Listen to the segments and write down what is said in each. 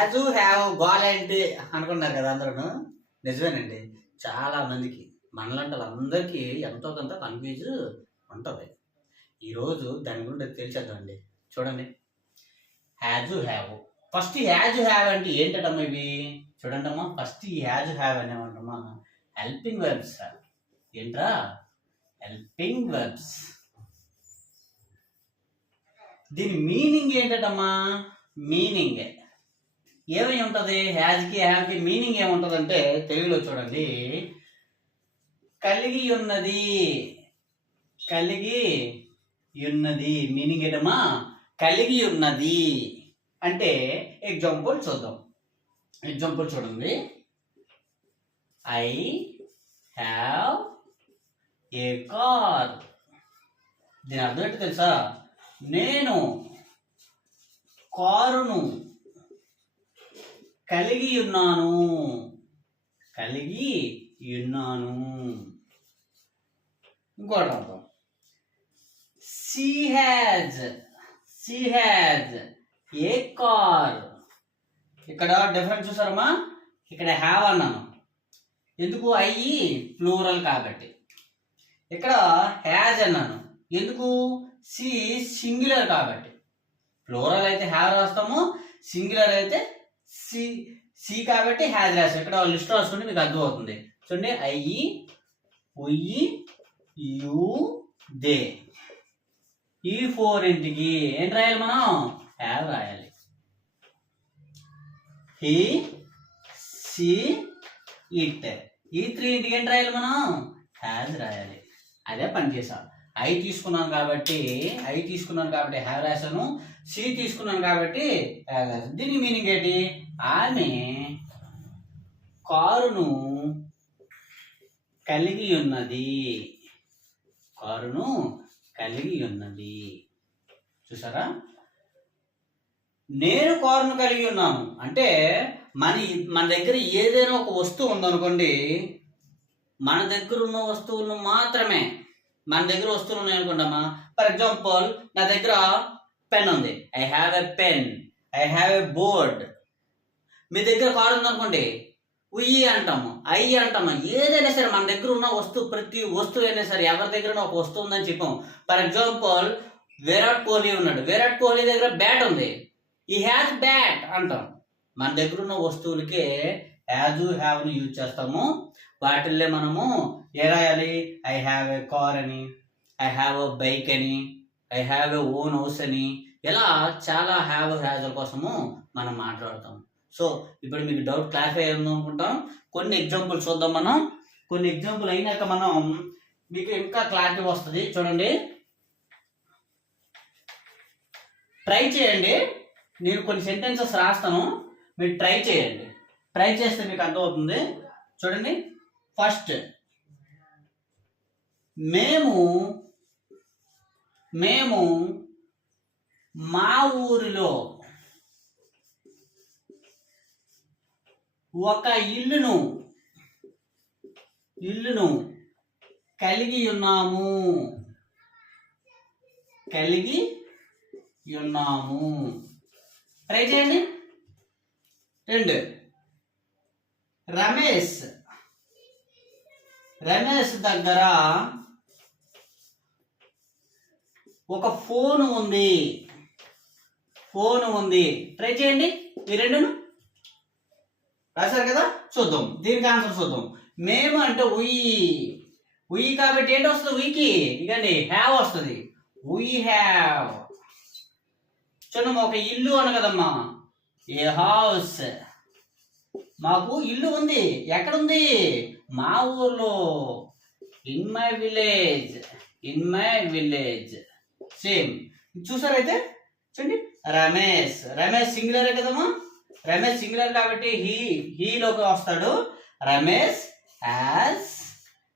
Has have goal ఏంటి అనుకున్నారు కదా అందరూ. నిజమేనండి, చాలా మందికి మనలాంటి వాళ్ళందరికీ ఎంతో కొంత కన్ఫ్యూజ్ ఉంటుంది. ఈరోజు దాని గురించి తెలిసేద్దామండి. చూడండి, has have. First has have అంటే ఏంటమ్మా ఇవి చూడండి అమ్మా. ఫస్ట్ ఈ హ్యాజ్ హ్యావ్ అనేమంటమ్మా హెల్పింగ్ వెర్బ్స్. ఏంట్రా హెల్పింగ్ వెర్బ్స్. దీని మీనింగ్ ఏంటమ్మా? మీనింగ్ ఏమై ఉంటుంది? హ్యాజ్కి హ్యావ్కి మీనింగ్ ఏముంటుందంటే తెలుగులో చూడండి, కలిగి ఉన్నది. కలిగి ఉన్నది మీనింగ్ ఏంటమ్మా? కలిగి ఉన్నది అంటే ఎగ్జాంపుల్ చూద్దాం. ఎగ్జాంపుల్ చూడండి, ఐ హ్యావ్ ఏ కార్. దీని అర్థం ఏంటో తెలుసా? నేను కారును కలిగి ఉన్నాను. కలిగి ఉన్నాను. ఇంకోటి అర్థం, she has ఏ కార్. ఇక్కడ డిఫరెన్స్ చూసారమ్మా? ఇక్కడ హ్యావ్ అన్నాను, ఎందుకు? అయ్యి ప్లూరల్ కాబట్టి. ఇక్కడ హ్యాజ్ అన్నాను, ఎందుకు? సి సింగులర్ కాబట్టి. ప్లూరల్ అయితే హ్యావ్ రాస్తాము, సింగులర్ అయితే సి సి కాబట్టి హ్యాజ్ రాస్తాం. ఇక్కడ లిస్ట్ రాసుకుంటే మీకు అర్థం అవుతుంది. చూడండి, అయ్యి, ఉయ్యి, యు, దే. ఈ ఫోరింటికి ఏంటి రాయాలి మనం? హ్యావ్ రాయాలి. He, she, it. ఈ త్రీ ఇంటికి ఏంటి రాయాలి మనం? హ్యాజ్ రాయాలి. అదే పని చేసాం. ఐ తీసుకున్నాను కాబట్టి హ్యావ్ రాశాను. సి తీసుకున్నాను కాబట్టి హ్యావ్ రాశాను. దీనికి మీనింగ్ ఏంటి? ఆమె కారును కలిగి ఉన్నది. కారును కలిగి ఉన్నది. చూసారా? నేను కారును కలిగి ఉన్నాను అంటే మన దగ్గర ఏదైనా ఒక వస్తువు ఉందనుకోండి, మన దగ్గర ఉన్న వస్తువులను మాత్రమే, మన దగ్గర వస్తువులు ఉన్నాయనుకోండమ్మా. ఫర్ ఎగ్జాంపుల్, నా దగ్గర పెన్ ఉంది, I have a pen. I have a board. మీ దగ్గర కారు ఉందనుకోండి, ఉయ్యి అంటాము, అయ్యి అంటాము. ఏదైనా సరే మన దగ్గర ఉన్న వస్తువు, ప్రతి వస్తువు అయినా సరే, ఎవరి దగ్గర ఒక వస్తువు ఉందని చెప్పాము. ఫర్ ఎగ్జాంపుల్, విరాట్ కోహ్లీ ఉన్నాడు, విరాట్ కోహ్లీ దగ్గర బ్యాట్ ఉంది, ఈ హ్యాజ్ బ్యాట్ అంటాం. మన దగ్గర ఉన్న వస్తువులకే హ్యాజ్ హ్యావ్ని యూజ్ చేస్తాము. వాటిల్లే మనము ఏ రాయాలి? ఐ హ్యావ్ ఏ కార్ అని, ఐ హ్యావ్ ఎ బైక్ అని, I have a own house అని, ఇలా చాలా హ్యావ్ హ్యాజ్ల కోసము మనం మాట్లాడతాం. సో ఇప్పుడు మీకు డౌట్ క్లారిఫై అయింది అనుకుంటాం. కొన్ని ఎగ్జాంపుల్స్ చూద్దాం మనం. కొన్ని ఎగ్జాంపుల్ అయినాక మనం మీకు ఇంకా క్లారిటీ వస్తుంది. చూడండి, ట్రై చేయండి. నేను కొన్ని సెంటెన్సెస్ రాస్తాను, మీరు ట్రై చేయండి. ట్రై చేస్తే మీకు అర్థమవుతుంది. చూడండి, ఫస్ట్, మేము మా ఊరిలో ఒక ఇల్లును కలిగి ఉన్నాము. కలిగి ఉన్నాము. ట్రై చేయండి. రెండు, రమేష్ దగ్గర ఒక ఫోన్ ఉంది. ట్రై చేయండి. ఈ రెండును రాశారు కదా? చూద్దాం, దీనికి ఆన్సర్ చూద్దాం. మేము అంటే ఉయ్యి కాబట్టి ఏంటి వస్తుంది? ఉయ్యికి ఇకండి హ్యావ్ వస్తుంది. We have. చూడమ్మా, ఒక ఇల్లు అను కదమ్మా, ఏ హౌస్. మాకు ఇల్లు ఉంది. ఎక్కడుంది? మా ఊర్లో. In my village. సేమ్. చూసారైతే చూడండి, రమేష్ సింగులరే కదమ్మా. రమేష్ సింగులర్ కాబట్టి హీలోకి వస్తాడు. రమేష్ హ్యాస్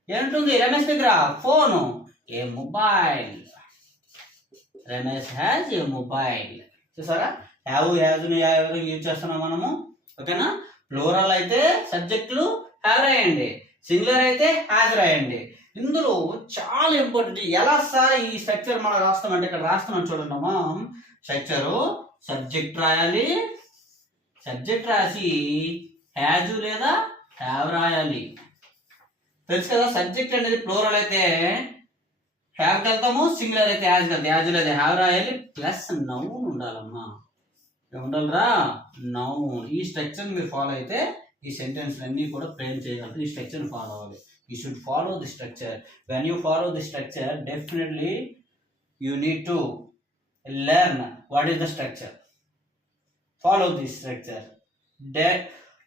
ఏంటుంది? రమేష్ దగ్గర phone, A mobile. Ramesh has a mobile. చూసారా? హ్యాజ్ యూజ్ చేస్తున్నాం మనము. ఓకేనా? ప్లూరల్ అయితే సబ్జెక్టులు హ్యావ్ రాయండి, సింగులర్ అయితే హ్యాజ్ రాయండి. ఇందులో చాలా ఇంపార్టెంట్. ఎలా సార్ ఈ స్ట్రక్చర్ మనం రాస్తామంటే, ఇక్కడ రాస్తున్నాం చూడండి అమ్మా. స్ట్రక్చరు సబ్జెక్ట్ రాయాలి, సబ్జెక్ట్ రాసి హ్యాజ్ లేదా హ్యావ్ రాయాలి. తెలుసు కదా, సబ్జెక్ట్ అనేది ప్లూరల్ అయితే హ్యావ్కి వెళ్తాము, సింగులర్ అయితే హ్యాజ్ వెళ్తాం. హ్యాజ్ లేదా హ్యావ్ రాయాలి, ప్లస్ నౌన్ ఉండాలమ్మా. ఉండాలిరా నౌన్. ఈ స్ట్రక్చర్ మీరు ఫాలో అయితే ఈ సెంటెన్స్ అన్నీ కూడా ఫ్రేమ్ చేయగలరు. ఈ స్ట్రక్చర్ని ఫాలో అవ్వాలి. You should follow the structure. When you follow the structure, definitely you need to learn what is the structure. Follow the structure.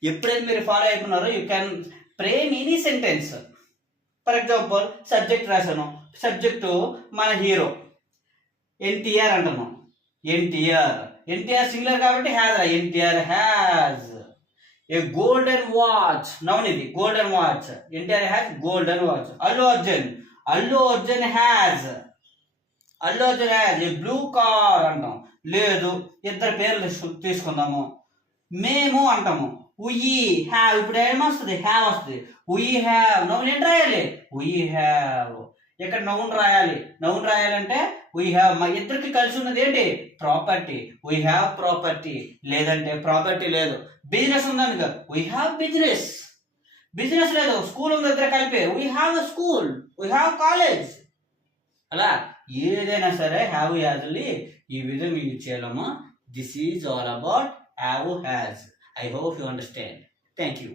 ఎప్పుడైతే మీరు ఫాలో అయిపోయినారో you can frame any sentence. For example subject రాశాను, subject మన hero NTR అంటున్నాం. NTR singular కాబట్టి has. NTR has a golden watch. Noun ఇది, golden watch. NTR has golden watch. Allu Arjun has a blue car అంటాం. లేదు, ఇద్దరు పేర్లు తీసుకుందాము. మేము అంటాము we have. ఇప్పుడు ఏమొస్తుంది, హ్యావ్ వస్తుంది. we have నౌన్ ఏంటి రాయాలి, we have. ఇక్కడ నౌన్ రాయాలంటే we have. మా ఇద్దరికి కలిసి ఉన్నది ఏంటి, ప్రాపర్టీ. we have property. లేదంటే ప్రాపర్టీ లేదు, బిజినెస్ ఉందనుకో we have బిజినెస్ లేదు, స్కూల్ ఉంది, ఇద్దరు కలిపి we have a school, we have college. అలా ఏదైనా సరే హ్యావ్ యాజ్ని ఈ విధంగా యూజ్ చేయాలమ్మా. This is all about have has. I hope you understand. Thank you.